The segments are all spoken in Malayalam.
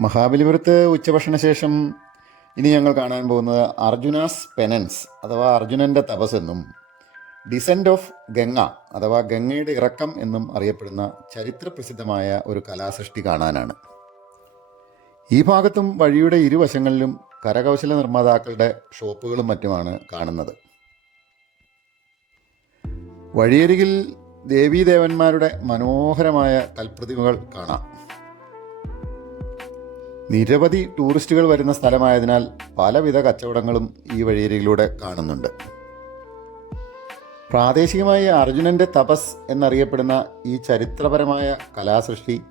മഹാബലിപുരത്ത് ഉച്ചഭക്ഷണ ശേഷം ഇനി ഞങ്ങൾ കാണാൻ പോകുന്നത് അർജുനാസ് പെനൻസ് അഥവാ അർജുനന്റെ തപസ് എന്നും ഡിസെൻഡ് ഓഫ് ഗംഗ അഥവാ ഗംഗയുടെ ഇറക്കം എന്നും അറിയപ്പെടുന്ന ചരിത്രപ്രസിദ്ധമായ ഒരു കലാസൃഷ്ടി കാണാനാണ്. ഈ ഭാഗത്തും വഴിയുടെ ഇരുവശങ്ങളിലും കരകൗശല നിർമ്മാതാക്കളുടെ ഷോപ്പുകളും മറ്റുമാണ് കാണുന്നത്. വഴിയരികിൽ ദേവീദേവന്മാരുടെ മനോഹരമായ കൽപ്രതിമകൾ കാണാം. നിരവധി ടൂറിസ്റ്റുകൾ വരുന്ന സ്ഥലമായതിനാൽ പലവിധ കച്ചവടങ്ങളും ഈ വഴിയരികിലൂടെ കാണുന്നുണ്ട്. പ്രാദേശികമായി അർജുനന്റെ തപസ് എന്നറിയപ്പെടുന്ന ഈ ചരിത്രപരമായ കലാസൃഷ്ടി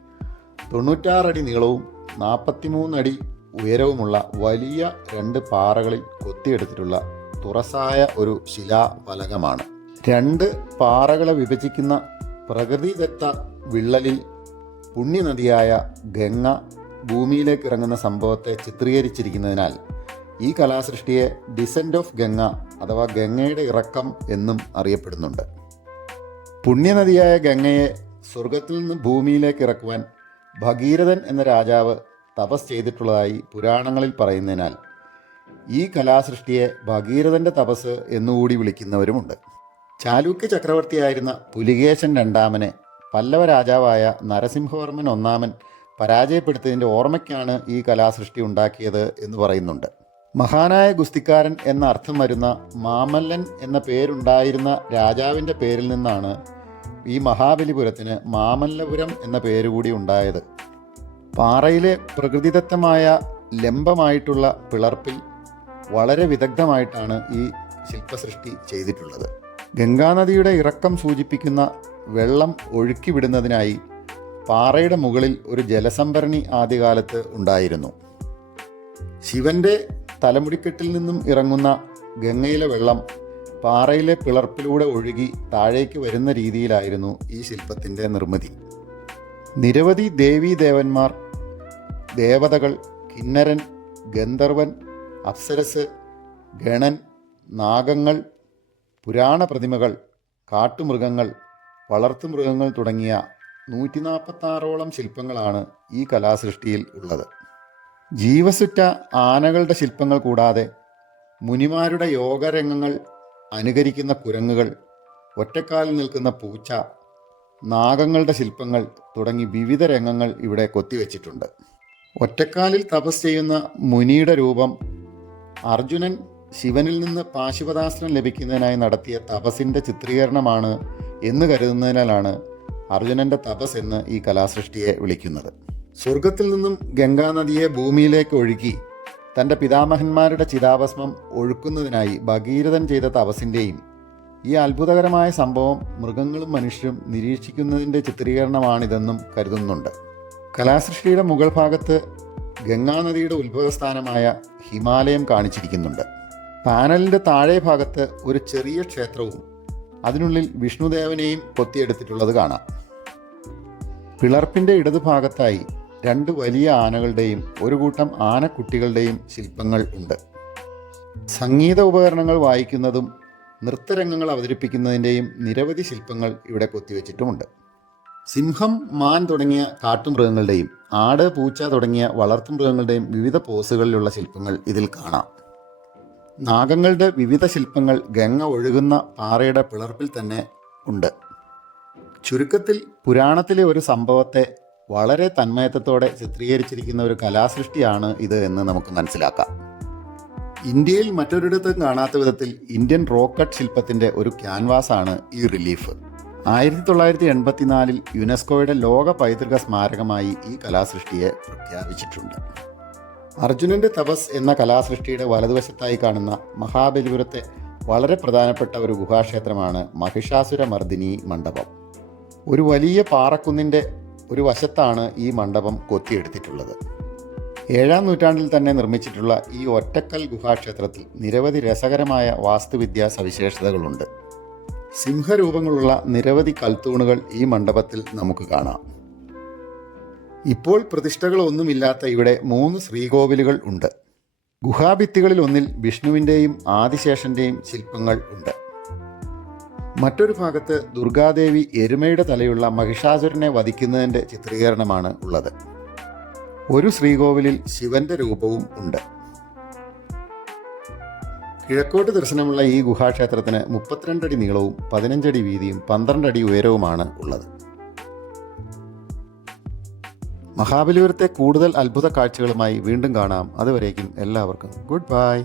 തൊണ്ണൂറ്റാറടി നീളവും നാൽപ്പത്തിമൂന്നടി ഉയരവുമുള്ള വലിയ രണ്ട് പാറകളിൽ കൊത്തിയെടുത്തിട്ടുള്ള തുറസായ ഒരു ശിലാഫലകമാണ്. രണ്ട് പാറകളെ വിഭജിക്കുന്ന പ്രകൃതിദത്ത വിള്ളലിൽ പുണ്യനദിയായ ഗംഗ ഭൂമിയിലേക്ക് ഇറങ്ങുന്ന സംഭവത്തെ ചിത്രീകരിച്ചിരിക്കുന്നതിനാൽ ഈ കലാസൃഷ്ടിയെ ഡിസെൻഡ് ഓഫ് ഗംഗ അഥവാ ഗംഗയുടെ ഇറക്കം എന്നും അറിയപ്പെടുന്നുണ്ട്. പുണ്യനദിയായ ഗംഗയെ സ്വർഗത്തിൽ നിന്ന് ഭൂമിയിലേക്ക് ഇറക്കുവാൻ ഭഗീരഥൻ എന്ന രാജാവ് തപസ് ചെയ്തിട്ടുള്ളതായി പുരാണങ്ങളിൽ പറയുന്നതിനാൽ ഈ കലാസൃഷ്ടിയെ ഭഗീരഥന്റെ തപസ് എന്നുകൂടി വിളിക്കുന്നവരുമുണ്ട്. ചാലൂക്യ ചക്രവർത്തിയായിരുന്ന പുലികേശൻ രണ്ടാമനെ പല്ലവ രാജാവായ നരസിംഹവർമ്മൻ ഒന്നാമൻ പരാജയപ്പെടുത്തിയതിന്റെ ഓർമ്മയ്ക്കാണ് ഈ കലാസൃഷ്ടി ഉണ്ടാക്കിയത് എന്ന് പറയുന്നുണ്ട്. മഹാനായ ഗുസ്തിക്കാരൻ എന്ന അർത്ഥം വരുന്ന മാമല്ലൻ എന്ന പേരുണ്ടായിരുന്ന രാജാവിന്റെ പേരിൽ നിന്നാണ് ഈ മഹാബലിപുരത്തിന് മാമല്ലപുരം എന്ന പേര് കൂടി ഉണ്ടായത്. പാറയിലെ പ്രകൃതിദത്തമായ ലംബമായിട്ടുള്ള പിളർപ്പിൽ വളരെ വിദഗ്ധമായിട്ടാണ് ഈ ശില്പസൃഷ്ടി ചെയ്തിട്ടുള്ളത്. ഗംഗാനദിയുടെ ഇറക്കം സൂചിപ്പിക്കുന്ന വെള്ളം ഒഴുക്കി വിടുന്നതിനായി പാറയുടെ മുകളിൽ ഒരു ജലസംഭരണി ആദ്യകാലത്ത് ഉണ്ടായിരുന്നു. ശിവന്റെ തലമുടിക്കെട്ടിൽ നിന്നും ഇറങ്ങുന്ന ഗംഗയിലെ വെള്ളം പാറയിലെ പിളർപ്പിലൂടെ ഒഴുകി താഴേക്ക് വരുന്ന രീതിയിലായിരുന്നു ഈ ശില്പത്തിന്റെ നിർമ്മിതി. നിരവധി ദേവീദേവന്മാർ ദേവതകൾ കിന്നരൻ ഗന്ധർവൻ അപ്സരസ് ഗണൻ നാഗങ്ങൾ പുരാണ പ്രതിമകൾ കാട്ടുമൃഗങ്ങൾ വളർത്തുമൃഗങ്ങൾ തുടങ്ങിയ നൂറ്റി നാൽപ്പത്താറോളം ശില്പങ്ങളാണ് ഈ കലാസൃഷ്ടിയിൽ ഉള്ളത്. ജീവസുറ്റ ആനകളുടെ ശില്പങ്ങൾ കൂടാതെ മുനിമാരുടെ യോഗരംഗങ്ങൾ അനുകരിക്കുന്ന കുരങ്ങുകൾ ഒറ്റക്കാലിൽ നിൽക്കുന്ന പൂച്ച നാഗങ്ങളുടെ ശില്പങ്ങൾ തുടങ്ങി വിവിധ രംഗങ്ങൾ ഇവിടെ കൊത്തിവെച്ചിട്ടുണ്ട്. ഒറ്റക്കാലിൽ തപസ് ചെയ്യുന്ന മുനിയുടെ രൂപം അർജുനൻ ശിവനിൽ നിന്ന് പാശുപതാസ്ത്രം ലഭിക്കുന്നതിനായി നടത്തിയ തപസിന്റെ ചിത്രീകരണമാണ് എന്ന് കരുതുന്നതിനാലാണ് അർജുനന്റെ തപസ് എന്ന് ഈ കലാസൃഷ്ടിയെ വിളിക്കുന്നത്. സ്വർഗത്തിൽ നിന്നും ഗംഗാനദിയെ ഭൂമിയിലേക്ക് ഒഴുകി തന്റെ പിതാമഹന്മാരുടെ ചിതാഭസ്മം ഒഴുക്കുന്നതിനായി ഭഗീരഥൻ ചെയ്ത തപസിന്റെയും ഈ അത്ഭുതകരമായ സംഭവം മൃഗങ്ങളും മനുഷ്യരും നിരീക്ഷിക്കുന്നതിന്റെ ചിത്രീകരണമാണിതെന്നും കരുതുന്നുണ്ട്. കലാസൃഷ്ടിയുടെ മുകൾ ഭാഗത്ത് ഗംഗാനദിയുടെ ഉത്ഭവസ്ഥാനമായ ഹിമാലയം കാണിച്ചിരിക്കുന്നുണ്ട്. പാനലിന്റെ താഴെ ഭാഗത്ത് ഒരു ചെറിയ ക്ഷേത്രവും അതിനുള്ളിൽ വിഷ്ണുദേവനെയും കൊത്തിയെടുത്തിട്ടുള്ളത് കാണാം. പിളർപ്പിന്റെ ഇടതുഭാഗത്തായി രണ്ട് വലിയ ആനകളുടെയും ഒരു കൂട്ടം ആനക്കുട്ടികളുടെയും ശില്പങ്ങൾ ഉണ്ട്. സംഗീത ഉപകരണങ്ങൾ വായിക്കുന്നതും നൃത്തരംഗങ്ങൾ അവതരിപ്പിക്കുന്നതിന്റെയും നിരവധി ശില്പങ്ങൾ ഇവിടെ കൊത്തിവെച്ചിട്ടുമുണ്ട്. സിംഹം മാൻ തുടങ്ങിയ കാട്ടുമൃഗങ്ങളുടെയും ആട് പൂച്ച തുടങ്ങിയ വളർത്തുമൃഗങ്ങളുടെയും വിവിധ പോസുകളിലുള്ള ശില്പങ്ങൾ ഇതിൽ കാണാം. നാഗങ്ങളുടെ വിവിധ ശില്പങ്ങൾ ഗംഗ ഒഴുകുന്ന പാറയുടെ പിളർപ്പിൽ തന്നെ ഉണ്ട്. ചുരുക്കത്തിൽ പുരാണത്തിലെ ഒരു സംഭവത്തെ വളരെ തന്മയത്വത്തോടെ ചിത്രീകരിച്ചിരിക്കുന്ന ഒരു കലാസൃഷ്ടിയാണ് ഇത് എന്ന് നമുക്ക് മനസ്സിലാക്കാം. ഇന്ത്യയിൽ മറ്റൊരിടത്തും കാണാത്ത വിധത്തിൽ ഇന്ത്യൻ റോക്കറ്റ് ശില്പത്തിന്റെ ഒരു ക്യാൻവാസാണ് ഈ റിലീഫ്. ആയിരത്തി തൊള്ളായിരത്തി എൺപത്തിനാലിൽ യുനെസ്കോയുടെ ലോക പൈതൃക സ്മാരകമായി ഈ കലാസൃഷ്ടിയെ പ്രഖ്യാപിച്ചിട്ടുണ്ട്. അർജുനന്റെ തപസ് എന്ന കലാസൃഷ്ടിയുടെ വലതുവശത്തായി കാണുന്ന മഹാബലിപുരത്തെ വളരെ പ്രധാനപ്പെട്ട ഒരു ഗുഹാക്ഷേത്രമാണ് മഹിഷാസുര മർദിനി മണ്ഡപം. ഒരു വലിയ പാറക്കുന്നിന്റെ ഒരു വശത്താണ് ഈ മണ്ഡപം കൊത്തിയെടുത്തിട്ടുള്ളത്. ഏഴാം നൂറ്റാണ്ടിൽ തന്നെ നിർമ്മിച്ചിട്ടുള്ള ഈ ഒറ്റക്കൽ ഗുഹാക്ഷേത്രത്തിൽ നിരവധി രസകരമായ വാസ്തുവിദ്യാ സവിശേഷതകളുണ്ട്. സിംഹരൂപങ്ങളുള്ള നിരവധി കൽത്തൂണുകൾ ഈ മണ്ഡപത്തിൽ നമുക്ക് കാണാം. ഇപ്പോൾ പ്രതിഷ്ഠകളൊന്നുമില്ലാത്ത ഇവിടെ മൂന്ന് ശ്രീകോവിലുകൾ ഉണ്ട്. ഗുഹാഭിത്തികളിൽ ഒന്നിൽ വിഷ്ണുവിന്റെയും ആദിശേഷന്റെയും ശില്പങ്ങൾ ഉണ്ട്. മറ്റൊരു ഭാഗത്ത് ദുർഗാദേവി എരുമയുടെ തലയുള്ള മഹിഷാസുരനെ വധിക്കുന്നതിന്റെ ചിത്രീകരണമാണ് ഉള്ളത്. ഒരു ശ്രീകോവിലിൽ ശിവന്റെ രൂപവും ഉണ്ട്. കിഴക്കോട്ട് ദർശനമുള്ള ഈ ഗുഹാക്ഷേത്രത്തിന് മുപ്പത്തിരണ്ടടി നീളവും പതിനഞ്ചടി വീതിയും പന്ത്രണ്ടടി ഉയരവുമാണ് ഉള്ളത്. മഹാബലിപുരത്തെ കൂടുതൽ അത്ഭുത കാഴ്ചകളുമായി വീണ്ടും കാണാം. അതുവരേക്കും എല്ലാവർക്കും. Good bye